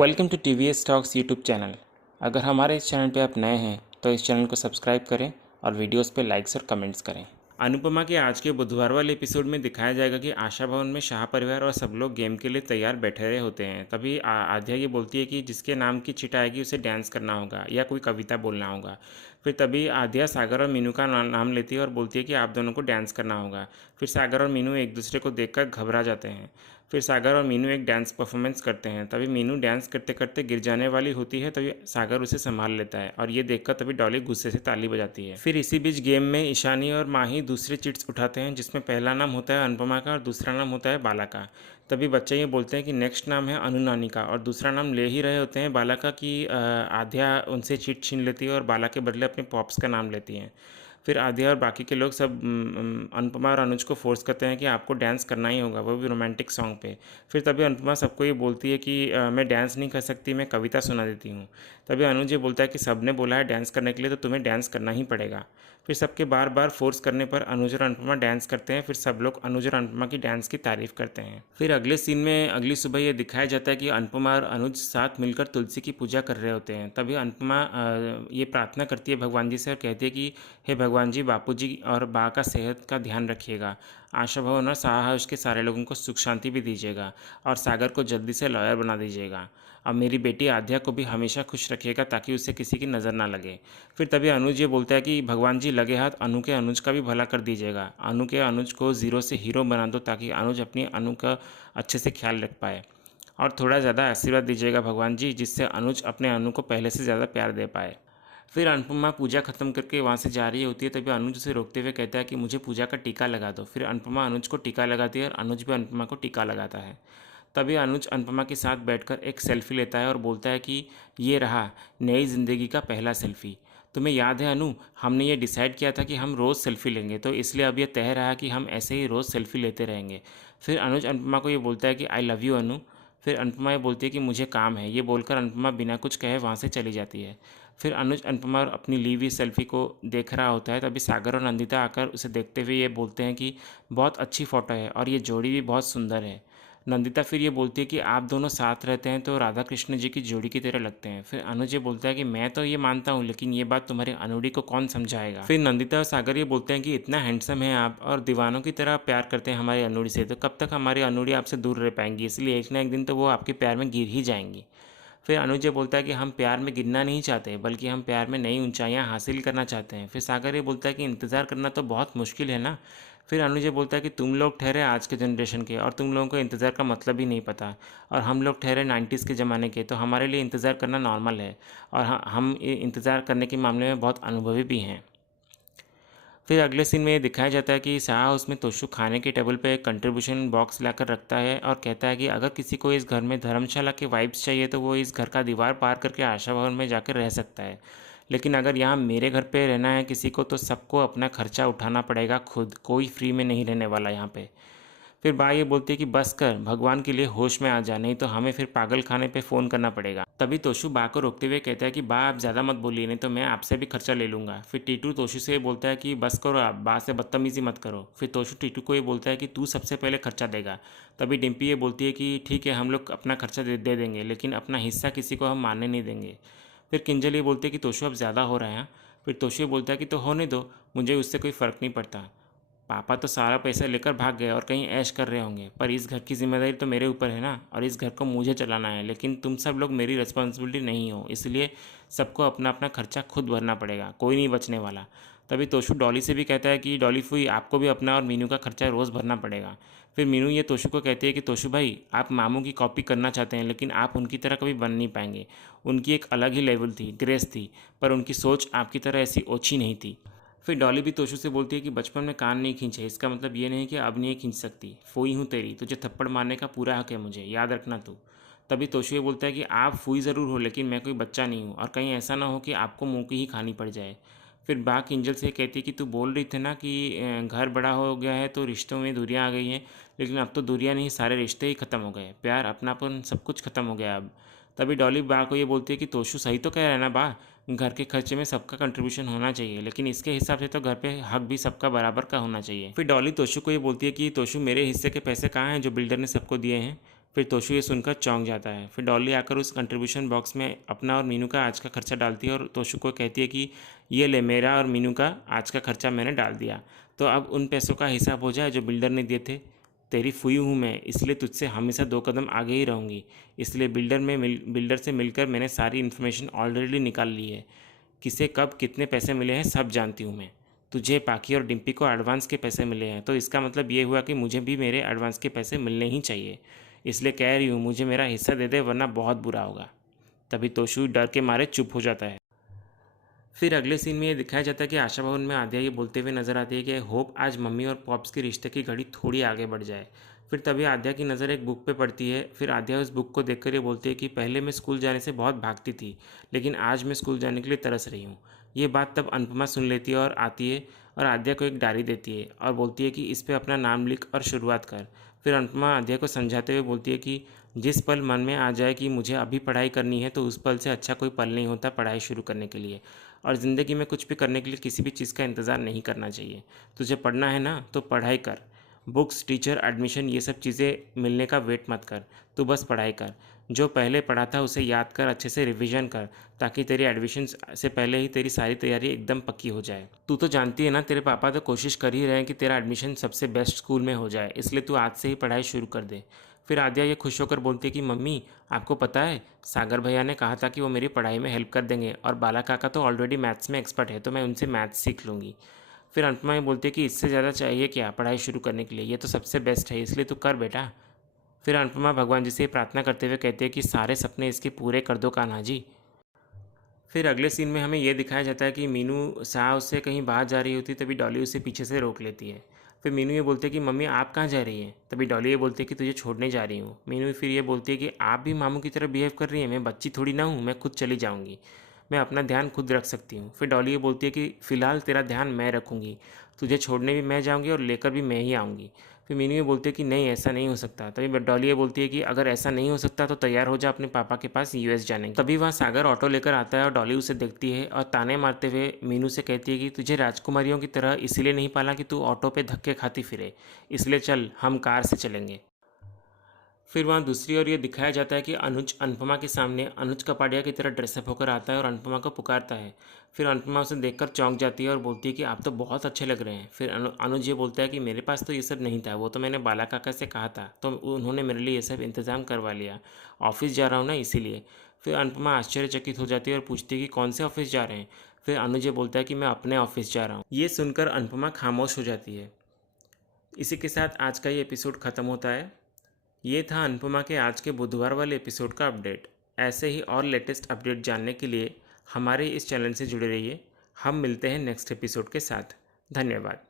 Welcome to TVS talks YouTube channel. अगर हमारे इस चैनल पे आप नए हैं तो इस चैनल को सब्सक्राइब करें और वीडियोस पे लाइक्स और कमेंट्स करें। अनुपमा के आज के बुधवार वाले एपिसोड में दिखाया जाएगा कि आशा भवन में शाह परिवार और सब लोग गेम के लिए तैयार बैठे रहे होते हैं। तभी आध्या ये बोलती है कि जिसके नाम की चिट आएगी उसे डांस करना होगा या कोई कविता बोलना होगा। फिर तभी आध्या सागर और मीनू का नाम लेती है और बोलती है कि आप दोनों को डांस करना होगा। फिर सागर और मीनू एक दूसरे को देखकर घबरा जाते हैं। फिर सागर और मीनू एक डांस परफॉर्मेंस करते हैं। तभी मीनू डांस करते करते गिर जाने वाली होती है, तभी सागर उसे संभाल लेता है और ये देखकर तभी डॉली गुस्से से ताली बजाती है। फिर इसी बीच गेम में ईशानी और माही दूसरे चिट्स उठाते हैं, जिसमें पहला नाम होता है अनुपमा का और दूसरा नाम होता है बाला का। तभी बच्चे ये बोलते हैं कि नेक्स्ट नाम है अनु नानी का, और दूसरा नाम ले ही रहे होते हैं बाला का कि आध्या उनसे चिट छीन लेती है और बाला के बदले अपने पॉप्स का नाम लेती हैं। फिर आध्या और बाकी के लोग सब अनुपमा और अनुज को फोर्स करते हैं कि आपको डांस करना ही होगा, वो भी रोमांटिक सॉन्ग पे। फिर तभी अनुपमा सबको ये बोलती है कि मैं डांस नहीं कर सकती, मैं कविता सुना देती हूँ। तभी अनुज ये बोलता है कि सबने बोला है डांस करने के लिए तो तुम्हें डांस करना ही पड़ेगा। फिर सबके बार बार फोर्स करने पर अनुज और अनुपमा डांस करते हैं। फिर सब लोग अनुज और अनुपमा की डांस की तारीफ करते हैं। फिर अगले सीन में अगली सुबह ये दिखाया जाता है कि अनुपमा और अनुज साथ मिलकर तुलसी की पूजा कर रहे होते हैं। तभी अनुपमा ये प्रार्थना करती है भगवान जी से और कहती है कि हे भगवान जी, बापू जी और बा का सेहत का ध्यान रखिएगा, आशा भवन और साहा हाउस के सारे लोगों को सुख शांति भी दीजिएगा और सागर को जल्दी से लॉयर बना दीजिएगा। अब मेरी बेटी आध्या को भी हमेशा खुश रखिएगा ताकि उसे किसी की नज़र ना लगे। फिर तभी अनुज ये बोलता है कि भगवान जी लगे हाथ अनु के अनुज का भी भला कर दीजिएगा, अनु के अनुज को ज़ीरो से हीरो बना दो ताकि अनुज अपनी अनु का अच्छे से ख्याल रख पाए, और थोड़ा ज़्यादा आशीर्वाद दीजिएगा भगवान जी, जिससे अनुज अपने अनु को पहले से ज़्यादा प्यार दे पाए। फिर अनुपमा पूजा खत्म करके वहाँ से जा रही होती है। तभी अनुज उसे रोकते हुए कहता है कि मुझे पूजा का टीका लगा दो। फिर अनुपमा अनुज को टीका लगाती है और अनुज भी अनुपमा को टीका लगाता है। तभी अनुज अनुपमा के साथ बैठकर एक सेल्फी लेता है और बोलता है कि ये रहा नई ज़िंदगी का पहला सेल्फी। तुम्हें याद है अनु, हमने ये डिसाइड किया था कि हम रोज़ सेल्फी लेंगे, तो इसलिए अब ये तय रहा कि हम ऐसे ही रोज़ सेल्फी लेते रहेंगे। फिर अनुज अनुपमा को ये बोलता है कि आई लव यू अनु। फिर अनुपमा ये बोलती है कि मुझे काम है। ये बोलकर अनुपमा बिना कुछ कहे वहाँ से चली जाती है। फिर अनुज अनुपमा अपनी ली हुई सेल्फी को देख रहा होता है। तभी सागर और नंदिता आकर उसे देखते हुए ये बोलते हैं कि बहुत अच्छी फ़ोटो है और ये जोड़ी भी बहुत सुंदर है। नंदिता फिर ये बोलती है कि आप दोनों साथ रहते हैं तो राधा कृष्ण जी की जोड़ी की तरह लगते हैं। फिर अनुज ये बोलता है कि मैं तो ये मानता हूँ, लेकिन ये बात तुम्हारे अनुड़ी को कौन समझाएगा। फिर नंदिता और सागर ये बोलते हैं कि इतना हैंडसम है आप और दीवानों की तरह प्यार करते हैं हमारी अनुड़ी से, तो कब तक हमारी अनुड़ी आपसे दूर रह पाएंगी, इसलिए एक ना एक दिन तो वो आपके प्यार में गिर ही जाएंगी। फिर अनुज ये बोलता है कि हम प्यार में गिरना नहीं चाहते, बल्कि हम प्यार में नई ऊंचाइयां हासिल करना चाहते हैं। फिर सागर ये बोलता है कि इंतज़ार करना तो बहुत मुश्किल है ना। फिर अनुज ये बोलता है कि तुम लोग ठहरे आज के जनरेशन के और तुम लोगों को इंतज़ार का मतलब ही नहीं पता, और हम लोग ठहरे 90s के ज़माने के, तो हमारे लिए इंतज़ार करना नॉर्मल है और हम इंतज़ार करने के मामले में बहुत अनुभवी भी हैं। फिर अगले सीन में ये दिखाया जाता है कि शाह हाउस में तोशु खाने के टेबल पे एक कंट्रीब्यूशन बॉक्स लाकर रखता है और कहता है कि अगर किसी को इस घर में धर्मशाला के वाइब्स चाहिए तो वो इस घर का दीवार पार करके आशा भवन में जाकर रह सकता है, लेकिन अगर यहाँ मेरे घर पे रहना है किसी को तो सबको अपना खर्चा उठाना पड़ेगा खुद, कोई फ्री में नहीं रहने वाला यहाँ पे। फिर बा ये बोलती है कि बस कर, भगवान के लिए होश में आ जा, नहीं तो हमें फिर पागल खाने पे फ़ोन करना पड़ेगा। तभी तोशु बा को रोकते हुए कहता है कि बा आप ज़्यादा मत बोलिए, नहीं तो मैं आपसे भी खर्चा ले लूँगा। फिर टीटू तोशु से बोलता है कि बस करो, आप बा से बदतमीज़ी मत करो। फिर तोशु टीटू को ये बोलता है कि तू सबसे पहले खर्चा देगा। तभी डिम्पी ये बोलती है कि ठीक है, हम लोग अपना खर्चा दे देंगे, लेकिन अपना हिस्सा किसी को हम मानने नहीं देंगे। फिर किंजल ये बोलती है कि तोशु अब ज़्यादा हो रहा है। फिर तोशु ये बोलता है कि तो होने दो, मुझे उससे कोई फ़र्क नहीं पड़ता। पापा तो सारा पैसा लेकर भाग गए और कहीं ऐश कर रहे होंगे, पर इस घर की जिम्मेदारी तो मेरे ऊपर है ना, और इस घर को मुझे चलाना है, लेकिन तुम सब लोग मेरी रिस्पॉन्सिबिलिटी नहीं हो, इसलिए सबको अपना अपना खर्चा खुद भरना पड़ेगा, कोई नहीं बचने वाला। तभी तोशु डॉली से भी कहता है कि डॉली फुई, आपको भी अपना और मीनू का खर्चा रोज़ भरना पड़ेगा। फिर मीनू ये तोशु को कहती है कि तोशु भाई, आप मामू की कॉपी करना चाहते हैं, लेकिन आप उनकी तरह कभी बन नहीं पाएंगे। उनकी एक अलग ही लेवल थी, ग्रेस थी, पर उनकी सोच आपकी तरह ऐसी ओछी नहीं थी। फिर डॉली भी तोशु से बोलती है कि बचपन में कान नहीं खींचे, इसका मतलब ये नहीं कि अब नहीं खींच सकती, फूई हूँ तेरी, तुझे थप्पड़ मारने का पूरा हक है, मुझे याद रखना तू। तभी तोशु ये बोलता है कि आप फूई ज़रूर हो, लेकिन मैं कोई बच्चा नहीं हूँ, और कहीं ऐसा ना हो कि आपको मुँह की ही खानी पड़ जाए। फिर बा किंजल से कहती है कि तू बोल रही थी ना कि घर बड़ा हो गया है तो रिश्तों में दूरियाँ आ गई हैं, लेकिन अब तो दूरियाँ नहीं, सारे रिश्ते ही ख़त्म हो गए, प्यार अपनापन सब कुछ ख़त्म हो गया अब। तभी डॉली बा को ये बोलती है कि तोशु सही तो कह रहा है ना बा, घर के खर्चे में सबका कंट्रीब्यूशन होना चाहिए, लेकिन इसके हिसाब से तो घर पे हक भी सबका बराबर का होना चाहिए। फिर डॉली तोशु को ये बोलती है कि तोशु, मेरे हिस्से के पैसे कहाँ हैं जो बिल्डर ने सबको दिए हैं। फिर तोशु ये सुनकर चौंक जाता है। फिर डॉली आकर उस कंट्रीब्यूशन बॉक्स में अपना और मीनू का आज का खर्चा डालती है और तोशु को कहती है कि ये ले, मेरा और मीनू का आज का खर्चा मैंने डाल दिया, तो अब उन पैसों का हिसाब हो जाए जो बिल्डर ने दिए थे। तेरी फुई हूँ मैं, इसलिए तुझसे हमेशा 2 कदम आगे ही रहूँगी। इसलिए बिल्डर से मिलकर मैंने सारी इन्फॉर्मेशन ऑलरेडी निकाल ली है। किसे कब कितने पैसे मिले हैं सब जानती हूँ मैं। तुझे, पाखी और डिम्पी को एडवांस के पैसे मिले हैं, तो इसका मतलब ये हुआ कि मुझे भी मेरे एडवांस के पैसे मिलने ही चाहिए। इसलिए कह रही हूँ मुझे मेरा हिस्सा दे दे, वरना बहुत बुरा होगा। तभी तोशु डर के मारे चुप हो जाता है। फिर अगले सीन में ये दिखाया जाता है कि आशा भवन में आद्या ये बोलते हुए नजर आती है कि होप आज मम्मी और पॉप्स के रिश्ते की घड़ी थोड़ी आगे बढ़ जाए। फिर तभी आद्या की नज़र एक बुक पे पड़ती है। फिर आद्या उस बुक को देखकर ये बोलती है कि पहले मैं स्कूल जाने से बहुत भागती थी, लेकिन आज मैं स्कूल जाने के लिए तरस रही हूँ। ये बात तब अनुपमा सुन लेती है और आती है और आद्या को एक डायरी देती है और बोलती है कि इस पर अपना नाम लिख और शुरुआत कर। फिर अनुपमा आद्या को समझाते हुए बोलती है कि जिस पल मन में आ जाए कि मुझे अभी पढ़ाई करनी है, तो उस पल से अच्छा कोई पल नहीं होता पढ़ाई शुरू करने के लिए। और ज़िंदगी में कुछ भी करने के लिए किसी भी चीज़ का इंतज़ार नहीं करना चाहिए। तुझे पढ़ना है ना, तो पढ़ाई कर। बुक्स, टीचर, एडमिशन, ये सब चीज़ें मिलने का वेट मत कर। तू बस पढ़ाई कर। जो पहले पढ़ा था उसे याद कर, अच्छे से रिवीजन कर, ताकि तेरी एडमिशन से पहले ही तेरी सारी तैयारी एकदम पक्की हो जाए। तू तो जानती है ना, तेरे पापा तो कोशिश कर ही रहे हैं कि तेरा एडमिशन सबसे बेस्ट स्कूल में हो जाए, इसलिए तू आज से ही पढ़ाई शुरू कर दे। फिर आद्या ये खुश होकर बोलती है कि मम्मी, आपको पता है सागर भैया ने कहा था कि वो मेरी पढ़ाई में हेल्प कर देंगे, और बाला काका तो ऑलरेडी मैथ्स में एक्सपर्ट है, तो मैं उनसे मैथ्स सीख लूँगी। फिर अनुपमा ये बोलती है कि इससे ज़्यादा चाहिए क्या पढ़ाई शुरू करने के लिए, ये तो सबसे बेस्ट है, इसलिए तू कर बेटा। फिर अनुपमा भगवान जी से प्रार्थना करते हुए कहती है कि सारे सपने इसके पूरे कर दो कान्हा जी। फिर अगले सीन में हमें यह दिखाया जाता है कि मीनू शाह उससे कहीं बाहर जा रही होती, तभी डॉली उसे पीछे से रोक लेती है। फिर मीनू ये बोलती है कि मम्मी आप कहाँ जा रही हैं, तभी डॉली ये बोलती है कि तुझे छोड़ने जा रही हूँ। मीनू फिर ये बोलती है कि आप भी मामू की तरह बिहेव कर रही हैं, मैं बच्ची थोड़ी ना हूँ, मैं खुद चली जाऊँगी, मैं अपना ध्यान खुद रख सकती हूँ। फिर डॉली ये बोलती है कि फ़िलहाल तेरा ध्यान मैं रखूँगी, तुझे छोड़ने भी मैं जाऊँगी और लेकर भी मैं ही आऊँगी। फिर मीनू ये बोलती है कि नहीं, ऐसा नहीं हो सकता। तभी डॉली ये बोलती है कि अगर ऐसा नहीं हो सकता तो तैयार हो जा अपने पापा के पास यूएस जाने की। तभी वहाँ सागर ऑटो लेकर आता है और डॉली उसे देखती है और ताने मारते हुए मीनू से कहती है कि तुझे राजकुमारियों की तरह इसीलिए नहीं पाला कि तू ऑटो पे धक्के खाती फिरे, इसलिए चल हम कार से चलेंगे। फिर वहाँ दूसरी ओर ये दिखाया जाता है कि अनुज अनुपमा के सामने अनुज कपाड़िया की तरह ड्रेसअप होकर आता है और अनुपमा को पुकारता है। फिर अनुपमा उसे देखकर चौंक जाती है और बोलती है कि आप तो बहुत अच्छे लग रहे हैं। फिर अनुज ये बोलता है कि मेरे पास तो ये सब नहीं था, वो तो मैंने बाला काका से कहा था, तो उन्होंने मेरे लिए ये सब इंतज़ाम करवा लिया। ऑफिस जा रहा हूँ ना, इसीलिए। फिर अनुपमा आश्चर्यचकित हो जाती है और पूछती है कि कौन से ऑफिस जा रहे हैं। फिर अनुज ये बोलता है कि मैं अपने ऑफिस जा रहा हूँ। ये सुनकर अनुपमा खामोश हो जाती है। इसी के साथ आज का ये एपिसोड ख़त्म होता है। ये था अनुपमा के आज के बुधवार वाले एपिसोड का अपडेट। ऐसे ही और लेटेस्ट अपडेट जानने के लिए हमारे इस चैनल से जुड़े रहिए। हम मिलते हैं नेक्स्ट एपिसोड के साथ। धन्यवाद।